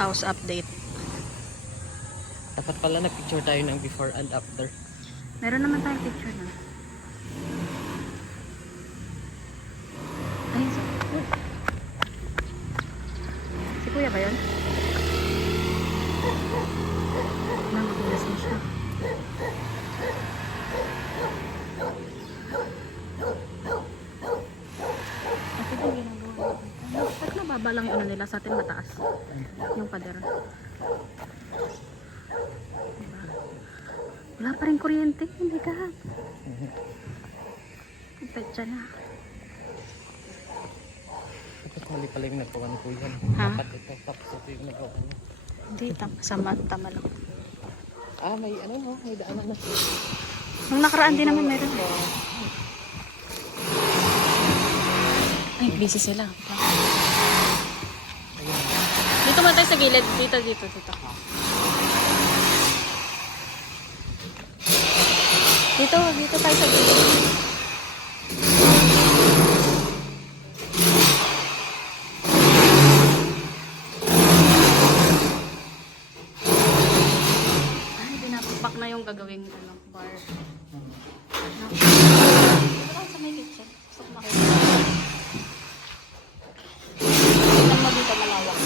House update. Dapat pala nag-picture tayo ng before and after. Meron naman tayong picture na. Ay, si kuya ba yun? Namagulas na siya. Ito yung ginagawa. Ba't nababa lang yung ano nila sa atin mataas? Yung pader. Diba? Wala pa rin kuryente. Hindi ka. Petsa na. Tapos mali pala yung nagawa ko yan. Ha? Dapat ito. Tapos ito yung nagawa niya. Hindi, tama lang. Ah, may ano no? May daanan na. Nung nakaraan din naman meron. Ay, busy sila. Dito mo tayo sa gilid. Dito. Dito tayo sa gilid. Ay, pinapapak na yung gagawing bar. Dito lang sa may kitchen. Gusto ko makita. Tignan mo dito malawak.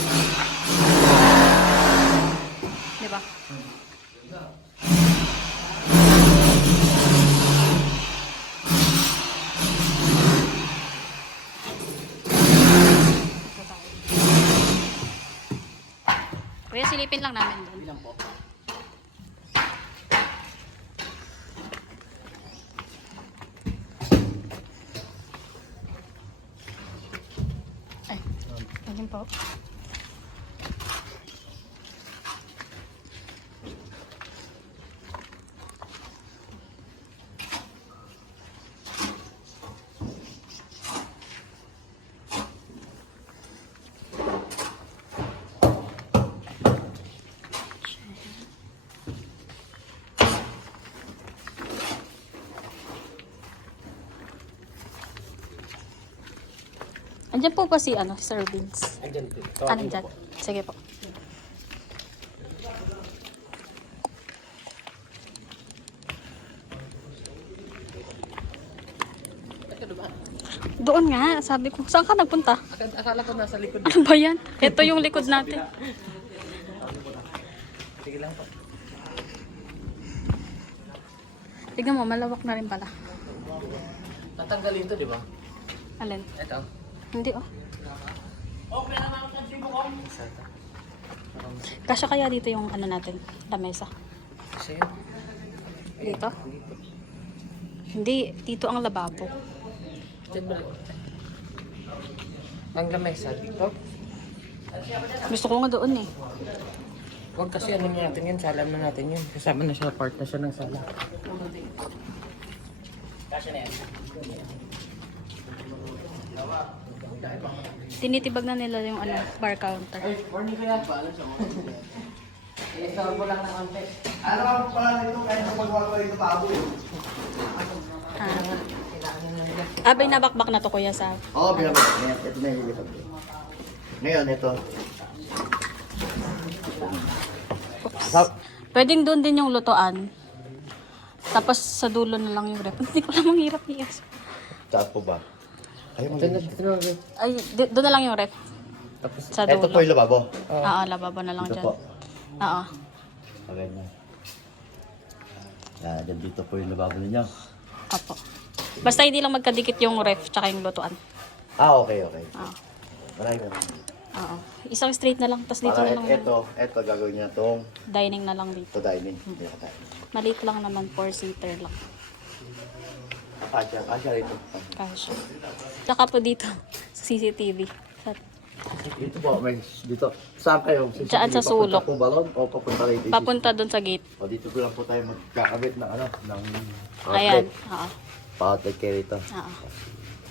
Diba? Kuya, silipin lang namin doon. Bilang po. Ay, ayun po. Andyan po ba si Sir Vince? Andyan po. Andyan. Sige po. Ito ba? Doon nga, sabi ko. Saan ka nagpunta? Akala ko nasa likod. Ano ba yan? Ito yung likod natin. Sige lang po. Tignan mo, malawak na rin pala. Tatanggalin to, di ba? Alin? Ito. Hindi oh. Isa ito. Kasya kaya dito yung natin, lamesa. Kasi yun. Dito? Hindi, dito ang lababo. Diyan ba? Ang lamesa dito. Gusto ko nga doon eh. Huwag kasi ano natin yun. Sala na natin yun. Kasama na siya. Part na siya ng sala. Kasya na yan. Tinitibag na nila yung bar counter. Morning ko yan. Paalam siya mo. I-store ko lang ng konti. Ano ako pala nito kahit napagawa dito tabo yun? Abay, nabakbak na to kuya sa... Oo, binabak. Ito na yung ilipag. Ngayon, ito. Pwedeng doon din yung lutoan. Tapos sa dulo na lang yung ref. Hindi ko lang manghirap yes. Tapo ba? Ayaw mo Ito na, ito na. Ay, doon na lang yung ref. Tapos, Sa Ito dulo. po yung lababo. Oo, lababo na lang Ito dyan. po. Oo. Okay na. Yan, dito po yung lababo ninyo. Opo. Basta hindi lang magkadikit yung ref tsaka yung lutoan. Ah, okay. Oo. Maraming Oo. Isang straight na lang. Tapos dito para na lang. ito gagawin niya itong Dining na lang dito. dining. Hindi ka tayo. Maliit lang naman, 4-seater lang. Kasya rito. Kasha. Tsaka po dito, sa CCTV. Dito po, may dito. Saan kayo? Diyan sa sulok. Papunta po balon o papunta rito? Papunta doon sa gate. O dito ko lang po tayo magkakabit ng ng Ayan. Oo. Pa-outlet kayo rito. Oo.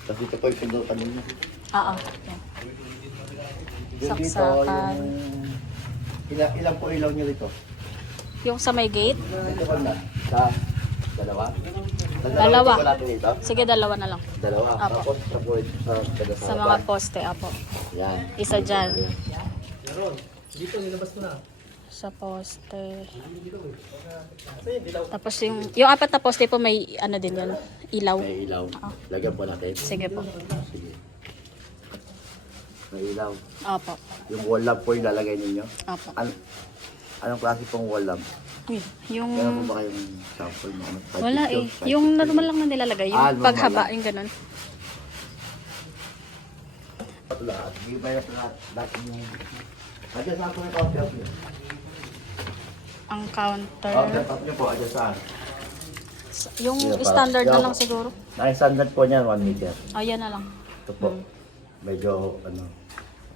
Tapos dito po yung pindutan ninyo. Oo. Yan. Doon dito, Saksakan. ilan po ilaw nyo rito? Yung sa may gate? Dito po na. Sa dalawa? Dalawa. Dito po natin dito? Sige, dalawa na lang. Dalawa. Apo. Tapos sa po ito sa Sa mga poste, apo. Yan. Isa dyan. Dito, nilabas mo na. Sa poste. Tapos yung apat na poste po may ano din yan, ilaw. May ilaw. Lagyan po natin. Sige po. Sige. May ilaw. Opo. Yung wall lamp po yung lalagay ninyo. Opo. Anong klase pong wall lamp? Uy, yung... Meron po ba kayong sample mo? Wala eh. Yung normal lang na nilalagay. Yung normal paghaba, lang. yung ganun. Lahat. Hindi ba yung lahat yung... Adyan saan po yung counter nyo? Ang counter. Top nyo po, adyan saan? Yung Sige, standard na pa. lang siguro. Naka-standard po niyan, 1 meter. Ayan na lang. Ito po. Medyo,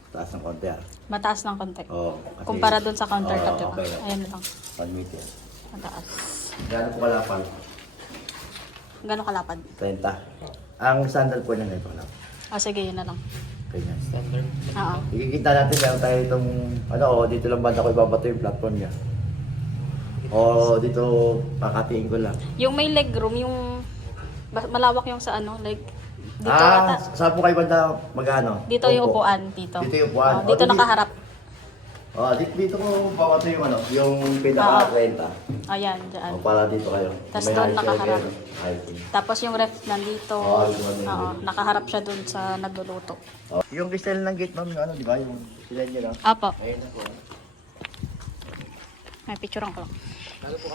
taas ng konti Mataas ng konti. Oo. Kumpara dun sa countertop, diba? Okay. Ayan na lang. 1 meter. Mataas. Gano'n po kalapal? Gano'ng kalapad? 30. Ang standard po niyan, ito kalapal. Sige, yun na lang. Ganyan. Standard. Oo. Ikikita natin lang tayo itong, dito lang banda ko ibabato yung platform niya. O dito, pakatiin ko lang. Yung may legroom, yung malawak yung sa ano, like dito ata. Saan po kayo banda magano? Dito yung upuan, dito. Dito yung upuan. Dito nakaharap. Dito ko babato yung pinaka-30. Ayan, dyan. Para dito kayo. Tas May doon high chair nakaharap. yan. High chair. Tapos yung ref nandito. Yung ano yun. Oo, nakaharap siya dun sa nagluluto. Yung style ng gate ma'am, yung di ba? Yung sila nyo lang. Apo. Ayun na po. May picturean ko lang. Ano po